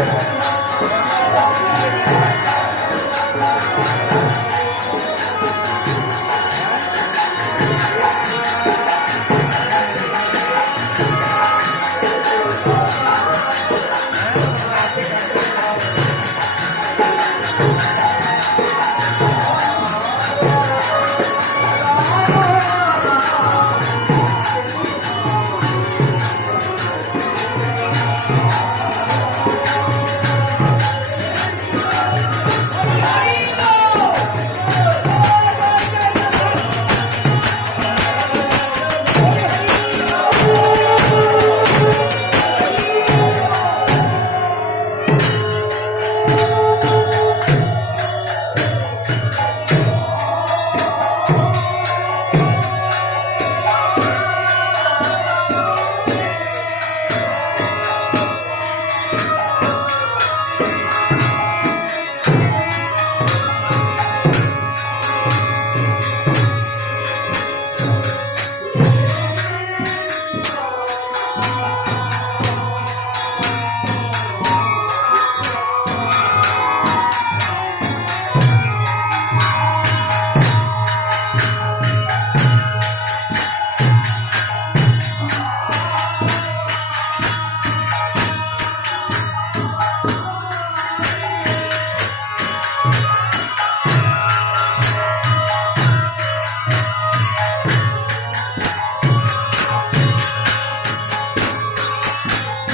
Thank Yeah.